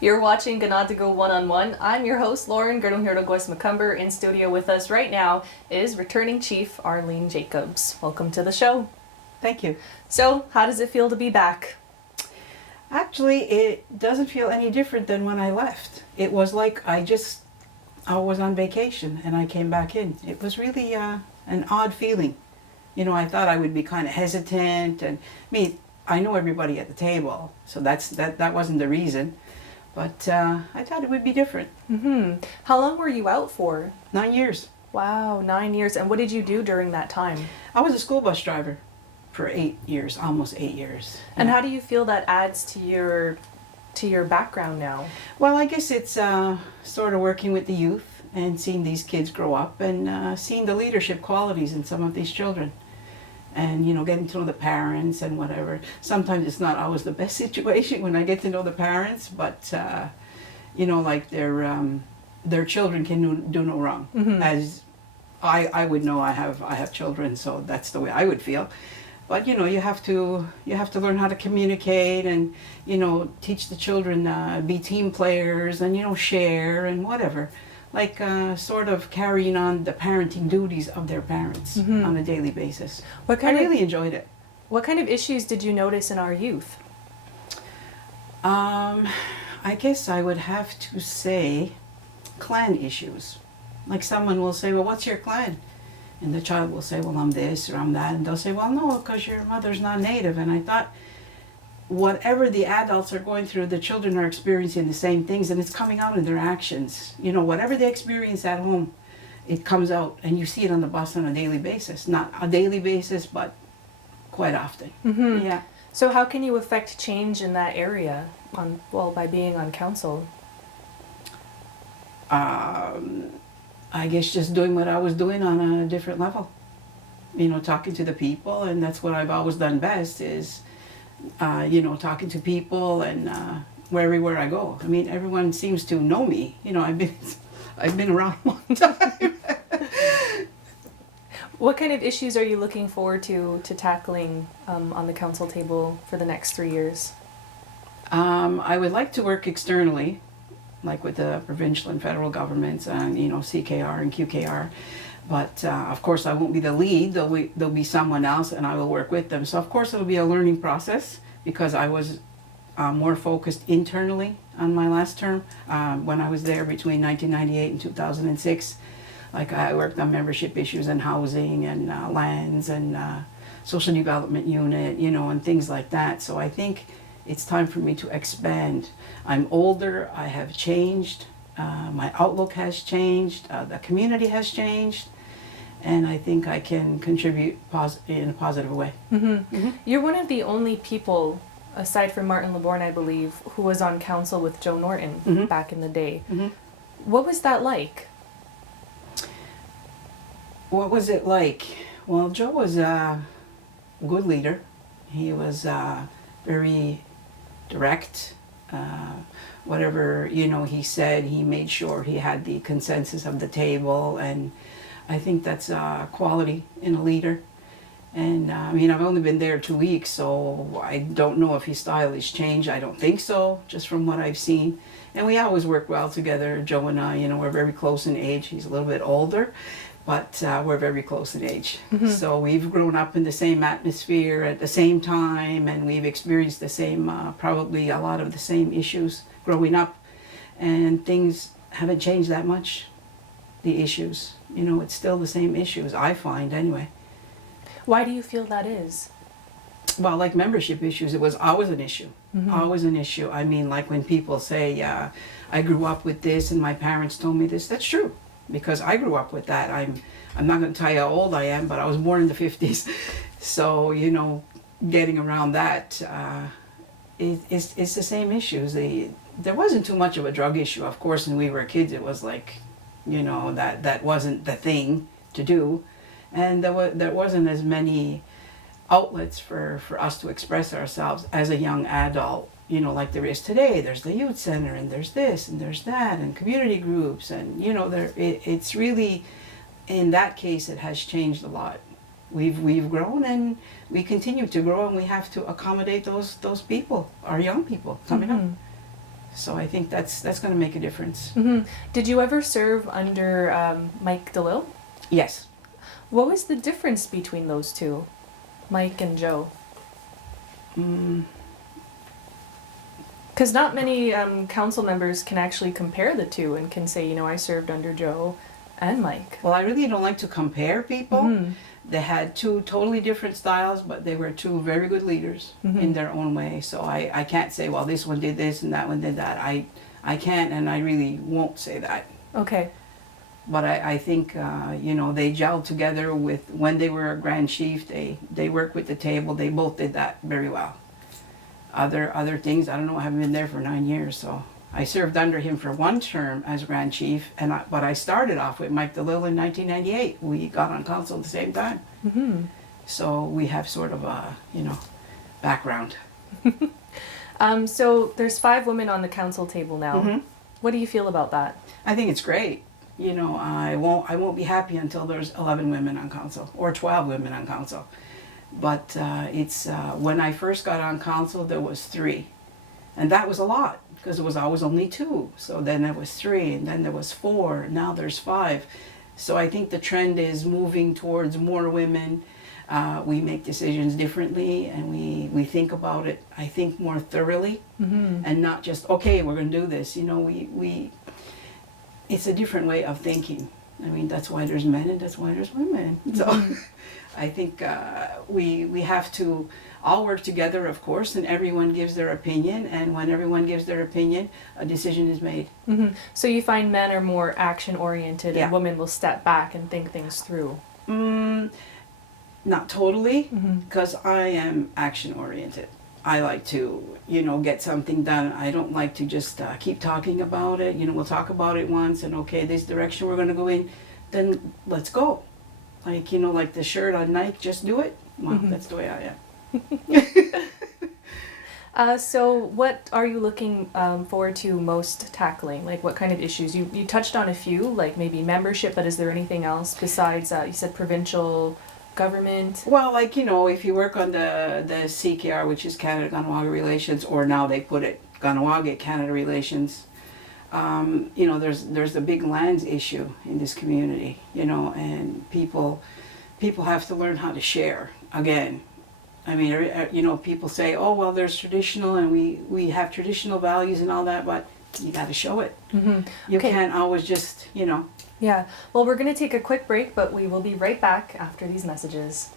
You're watching Kaná to Go One-on-One. I'm your host, Lauren Gernonhirdo-Gues-Macumber. In studio with us right now is returning Chief Arlene Jacobs. Welcome to the show. Thank you. So, how does it feel to be back? Actually, it doesn't feel any different than when I left. It was like I was on vacation and I came back in. It was really an odd feeling. You know, I thought I would be kind of hesitant, and I know everybody at the table, so that wasn't the reason. But I thought it would be different. Mm-hmm. How long were you out for? 9 years. Wow, 9 years. And what did you do during that time? I was a school bus driver for 8 years, almost 8 years. And how do you feel that adds to your background now? Well, I guess it's sort of working with the youth and seeing these kids grow up and seeing the leadership qualities in some of these children. And, you know, getting to know the parents and whatever. Sometimes it's not always the best situation when I get to know the parents, but, you know, like their children can do no wrong. Mm-hmm. As I would know, I have children, so that's the way I would feel. But, you know, you have to learn how to communicate and, you know, teach the children be team players and, you know, share and whatever. Like sort of carrying on the parenting duties of their parents Mm-hmm. on a daily basis. I really enjoyed it. What kind of issues did you notice in our youth? I guess I would have to say clan issues. Like someone will say, well, what's your clan? And the child will say, well, I'm this or I'm that. And they'll say, well, no, because your mother's not native. And I thought, whatever the adults are going through, the children are experiencing the same things, and it's coming out in their actions. You know, whatever they experience at home, it comes out, and you see it on the bus on a daily basis. Not a daily basis, but quite often. Mm-hmm. Yeah. So how can you affect change in that area by being on council? I guess just doing what I was doing on a different level. You know, talking to the people, and that's what I've always done best is, you know, talking to people and everywhere I go. I mean, everyone seems to know me. You know, I've been around a long time. What kind of issues are you looking forward to tackling on the council table for the next 3 years? I would like to work externally, like with the provincial and federal governments, and you know, CKR and QKR. But of course, I won't be the lead. There'll be someone else, and I will work with them. So of course, it'll be a learning process because I was more focused internally on my last term when I was there between 1998 and 2006. Like I worked on membership issues and housing and lands and social development unit, you know, and things like that. So I think it's time for me to expand. I'm older. I have changed. My outlook has changed. The community has changed. And I think I can contribute in a positive way. Mm-hmm. Mm-hmm. You're one of the only people, aside from Martin LeBourne, I believe, who was on council with Joe Norton Mm-hmm. back in the day. Mm-hmm. What was that like? What was it like? Well, Joe was a good leader. He was very direct. Whatever, you know, he said, he made sure he had the consensus of the table, and I think that's a quality in a leader. And I mean, I've only been there 2 weeks, so I don't know if his style has changed. I don't think so, just from what I've seen. And we always work well together, Joe and I. You know, we're very close in age. He's a little bit older, but we're very close in age. Mm-hmm. So we've grown up in the same atmosphere at the same time, and we've experienced the same, probably a lot of the same issues growing up. And things haven't changed that much, the issues. You know, it's still the same issues, I find anyway. Why do you feel that is? Well, like membership issues, it was always an issue. Mm-hmm. Always an issue. I mean, like when people say, I grew up with this and my parents told me this, that's true. Because I grew up with that. I'm not going to tell you how old I am, but I was born in the 50s. So, you know, getting around that, it's the same issues. There wasn't too much of a drug issue. Of course, when we were kids, it was like, you know, that wasn't the thing to do. And there wasn't as many outlets for us to express ourselves as a young adult, you know, like there is today. There's the youth center, and there's this, and there's that, and community groups, and, you know, it's really, in that case, it has changed a lot. We've grown, and we continue to grow, and we have to accommodate those people, our young people coming up. So I think that's going to make a difference. Did you ever serve under Mike Delisle? Yes. What was the difference between those two, Mike and Joe? Because not many council members can actually compare the two and can say, you know, I served under Joe and Mike. Well, I really don't like to compare people. They had two totally different styles, but they were two very good leaders in their own way. So I can't say, well, this one did this and that one did that. I can't, and I really won't say that. Okay. But I think, you know, they gelled together with, when they were a Grand Chief, they worked with the table. They both did that very well. Other things, I don't know, I haven't been there for 9 years, so. I served under him for one term as Grand Chief, but I started off with Mike Delisle in 1998. We got on council at the same time. So we have sort of a, you know, background. So there's 5 women on the council table now. What do you feel about that? I think it's great. You know, I won't be happy until there's 11 women on council or 12 women on council. But it's when I first got on council, there was 3, and that was a lot because it was always only 2. So then there was 3, and then there was 4, and now there's 5. So I think the trend is moving towards more women. We make decisions differently, and we think about it, I think, more thoroughly, and not just, okay, we're going to do this. You know, it's a different way of thinking. I mean, that's why there's men and that's why there's women. So I think we have to all work together, of course, and everyone gives their opinion. And when everyone gives their opinion, a decision is made. So you find men are more action-oriented Yeah. and women will step back and think things through? Not totally, because I am action-oriented. I like to, you know, get something done. I don't like to just keep talking about it. You know, we'll talk about it once and, okay, this direction we're going to go in, then let's go. Like, you know, like the shirt on Nike, just do it. Well, that's the way I am. So what are you looking forward to most tackling? Like what kind of issues? You touched on a few, like maybe membership, but is there anything else besides, you said provincial government? Well, like, you know, if you work on the CKR, which is Canada-Kahnawake Relations, or now they put it Kahnawake-Canada Relations, you know, there's a big lands issue in this community, you know, and people have to learn how to share again. I mean, you know, people say, oh, well, there's traditional and we have traditional values and all that, but you got to show it. You can't always just, you know. Yeah. Well, we're going to take a quick break, but we will be right back after these messages.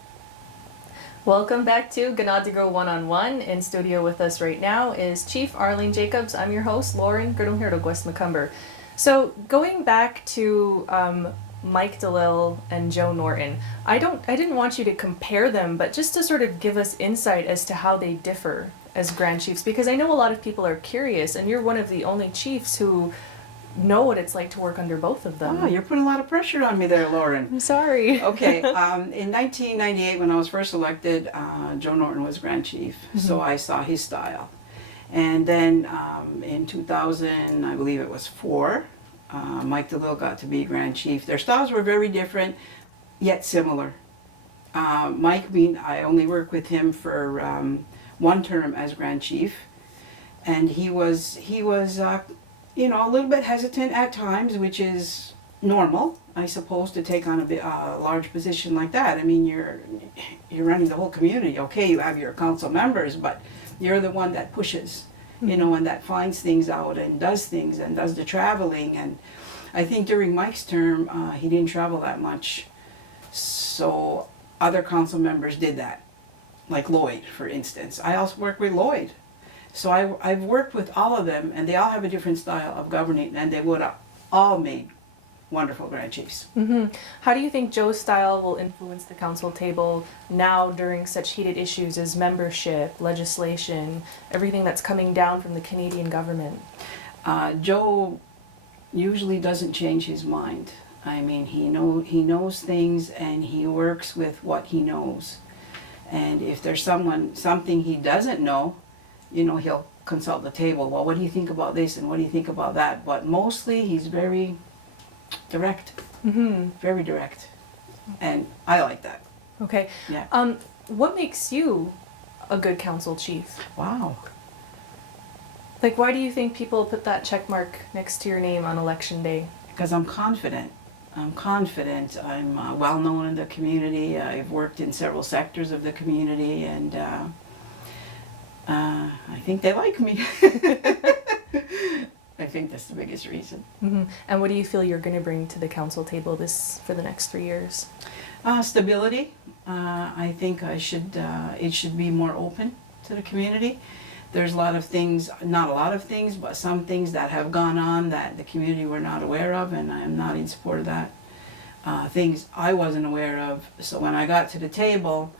Welcome back to Kaná to Go One-on-One. In studio with us right now is Chief Arlene Jacobs. I'm your host, Lauren Gerdonghirdo-Guesmacumber. So going back to Mike Delisle and Joe Norton, I didn't want you to compare them, but just to sort of give us insight as to how they differ as Grand Chiefs, because I know a lot of people are curious, and you're one of the only chiefs who know what it's like to work under both of them. Oh, you're putting a lot of pressure on me there, Lauren. I'm sorry. Okay, in 1998 when I was first elected, Joe Norton was Grand Chief, so I saw his style. And then in 2000, I believe it was 4, Mike Delisle got to be Grand Chief. Their styles were very different, yet similar. Mike, I only worked with him for 1 term as Grand Chief, and he was you know, a little bit hesitant at times, which is normal, I suppose, to take on a large position like that. I mean, you're running the whole community. Okay, you have your council members, but you're the one that pushes, you know, and that finds things out and does the traveling. And I think during Mike's term, he didn't travel that much, so other council members did that, like Lloyd, for instance. I also worked with Lloyd. So I've worked with all of them, and they all have a different style of governing, and they would have all made wonderful Grand Chiefs. How do you think Joe's style will influence the council table now during such heated issues as membership, legislation, everything that's coming down from the Canadian government? Joe usually doesn't change his mind. I mean, he knows things, and he works with what he knows. And if there's something he doesn't know, you know, he'll consult the table. Well, what do you think about this and what do you think about that? But mostly he's very direct, very direct. And I like that. Okay. Yeah. What makes you a good council chief? Wow. Like, why do you think people put that check mark next to your name on election day? Because I'm confident. I'm confident. I'm well known in the community. I've worked in several sectors of the community, and I think they like me. I think that's the biggest reason. Mm-hmm. And what do you feel you're going to bring to the council table for the next 3 years? Stability. I think it should be more open to the community. There's a lot of things, not a lot of things, but some things that have gone on that the community were not aware of, and I am not in support of that. Things I wasn't aware of. So when I got to the table,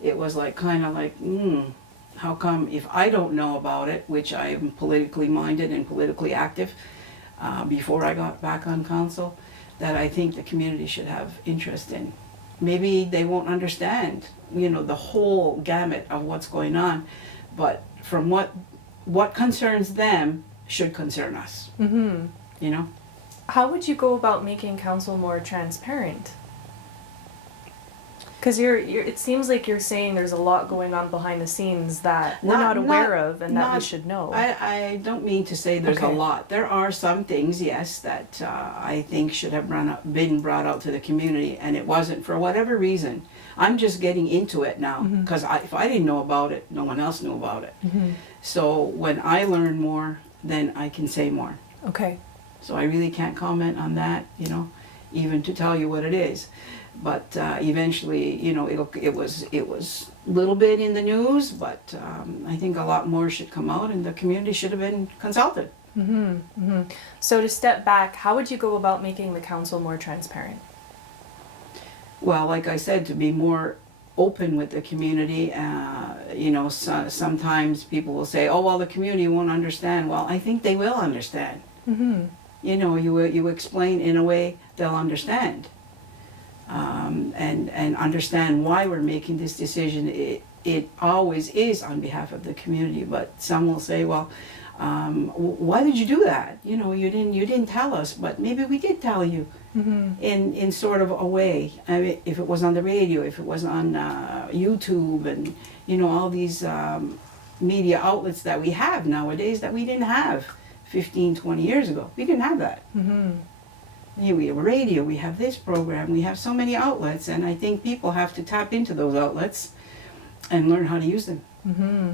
it was like kind of like, how come if I don't know about it, which I am politically minded and politically active before I got back on council, that I think the community should have interest in. Maybe they won't understand, the whole gamut of what's going on, but from what concerns them should concern us. Mm-hmm. How would you go about making council more transparent? Because it seems like you're saying there's a lot going on behind the scenes that we're not aware of and that we should know. I don't mean to say there's a lot. There are some things, yes, that I think should have been brought out to the community, and it wasn't for whatever reason. I'm just getting into it now, because if I didn't know about it, no one else knew about it. Mm-hmm. So when I learn more, then I can say more. Okay. So I really can't comment on that, even to tell you what it is. But eventually, it was a little bit in the news, but I think a lot more should come out, and the community should have been consulted. Mm-hmm. Mm-hmm. So to step back, how would you go about making the council more transparent? Well, like I said, to be more open with the community. Sometimes people will say, "Oh, well, the community won't understand." Well, I think they will understand. Mm-hmm. You explain in a way they'll understand. And understand why we're making this decision. It always is on behalf of the community, but some will say, well, why did you do that? You didn't tell us, but maybe we did tell you. Mm-hmm. In sort of a way. I mean, if it was on the radio, if it was on YouTube, and all these media outlets that we have nowadays that we didn't have 15, 20 years ago. We didn't have that. Mm-hmm. We have radio, we have this program, we have so many outlets, and I think people have to tap into those outlets and learn how to use them. Mm-hmm.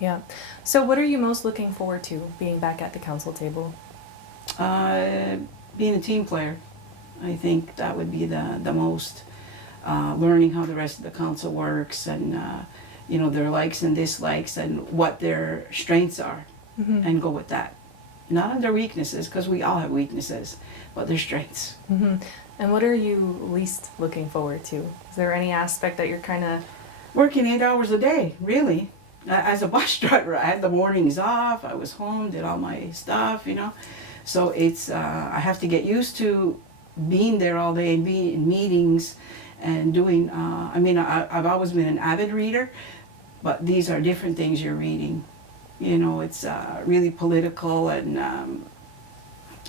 Yeah. So what are you most looking forward to being back at the council table? Being a team player. I think that would be the most, learning how the rest of the council works, and their likes and dislikes and what their strengths are, and go with that. Not on their weaknesses, because we all have weaknesses, but their strengths. Mm-hmm. And what are you least looking forward to? Is there any aspect that you're kind of... Working 8 hours a day, really. As a bus driver, I had the mornings off, I was home, did all my stuff, So it's, I have to get used to being there all day and being in meetings and doing, I've always been an avid reader, but these are different things you're reading. It's really political, and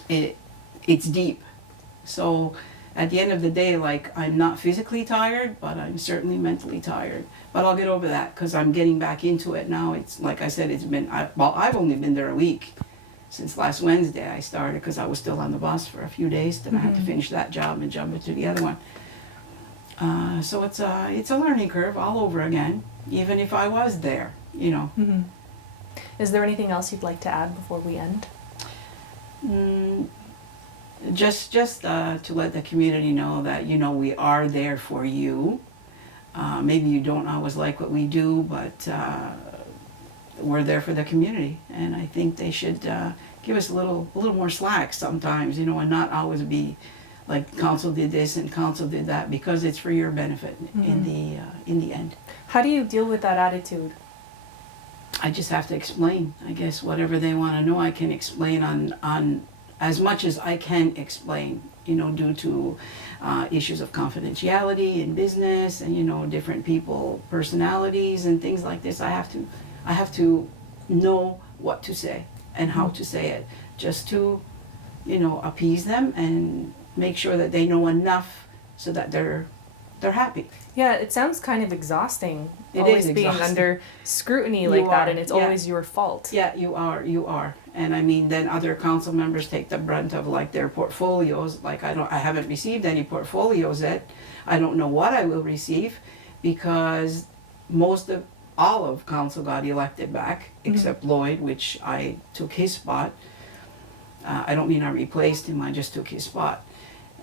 it's deep. So at the end of the day, I'm not physically tired, but I'm certainly mentally tired. But I'll get over that, because I'm getting back into it now. It's like I said, I've only been there a week. Since last Wednesday I started, because I was still on the bus for a few days. Then I had to finish that job and jump into the other one. So it's a learning curve all over again, even if I was there, Mm-hmm. Is there anything else you'd like to add before we end? Just to let the community know that, we are there for you. Maybe you don't always like what we do, but we're there for the community, and I think they should give us a little more slack sometimes, and not always be like council did this and council did that, because it's for your benefit in the end. How do you deal with that attitude? I just have to explain. I guess whatever they want to know, I can explain on as much as I can explain, due to issues of confidentiality in business, and different people, personalities and things like this. I have to know what to say and how to say it, just to, appease them and make sure that they know enough so that they're they're happy. Yeah, it sounds kind of exhausting. It always is being exhausting. under scrutiny like You that, are, and it's yeah. always your fault. Yeah, you are. And I mean, then other council members take the brunt of like their portfolios. Like I haven't received any portfolios yet. I don't know what I will receive because all of council got elected back except Lloyd, which I took his spot. I don't mean I replaced him, I just took his spot.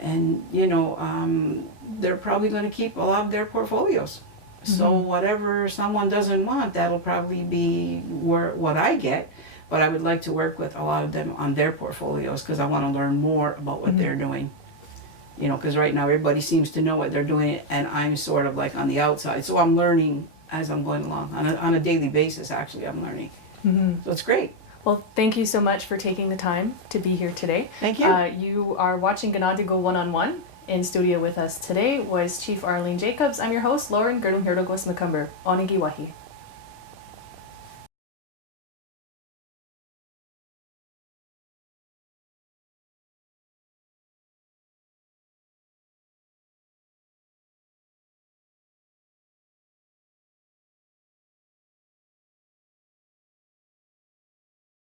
And, you know, they're probably going to keep a lot of their portfolios. So whatever someone doesn't want, that'll probably be what I get. But I would like to work with a lot of them on their portfolios because I want to learn more about what they're doing. You know, because right now everybody seems to know what they're doing, and I'm sort of like on the outside. So I'm learning as I'm going along. On a daily basis, actually, I'm learning. So it's great. Well, thank you so much for taking the time to be here today. Thank you. You are watching Ganadigo One-on-One. In studio with us today was Chief Arlene Jacobs. I'm your host, Lauren Gernum Hirdogos Macumber. Onigi Wahi.